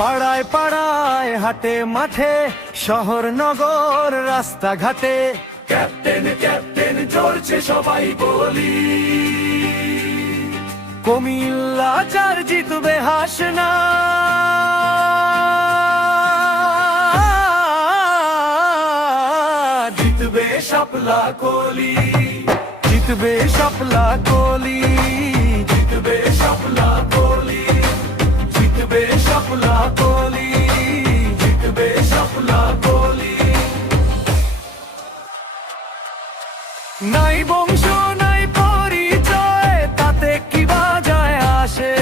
পাড়ায় পাড়ায় হাটে মাঠে শহর নগর রাস্তাঘাটে ক্যাপ্টেন ক্যাপ্টেন চলছে সবাই বলি, কুমিল্লা চার জিতবে হাসনা, জিতবে শাপলা কলি, জিতবে শাপলা কলি, জিতবে শাপলা কলি, জিতবে শাপলা কলি, জিতবে শাপলা কলি। নাই বংশ নাই পরিচয় তাতে কি বাজায় আসে,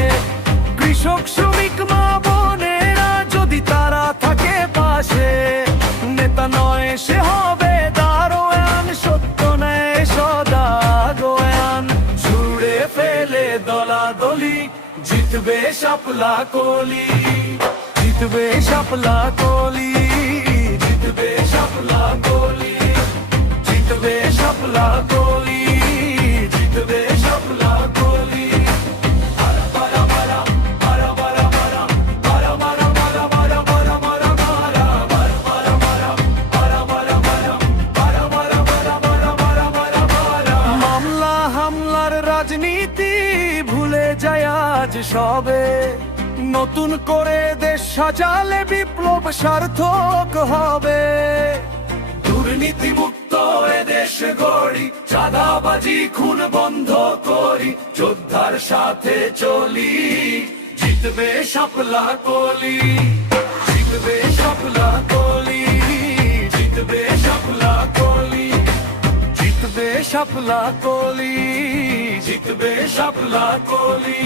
কৃষক শ্রমিক মা বোনেরা যদি তারা থাকে পাশে, নেতা নয় সে হবে দারোয়ান, সত্য নেয় সদা গোয়ান, ছুড়ে ফেলে দলাদলি, জিতবে শাপলা কলি, জিতবে শাপলা কলি, জিতবে শাপলা কলি, জিতবে শাপলা কলি, জিতবে শাপলা কলি। মামলা হামলার রাজনীতি ভুলে যায় আজ সবে, নতুন করে দেশ সাজালে বিপ্লব সার্থক হবে। দুর্নীতি মুক্ত এদেশ গড়ি, চাঁদাবাজি খুন বন্ধ করি, যোদ্ধার সাথে চলি, জিতবে শাপলা কলি, জিতবে শাপলা কলি, জিতবে শাপলা কলি, জিতবে শাপলা কলি, জিতবে শাপলা কলি।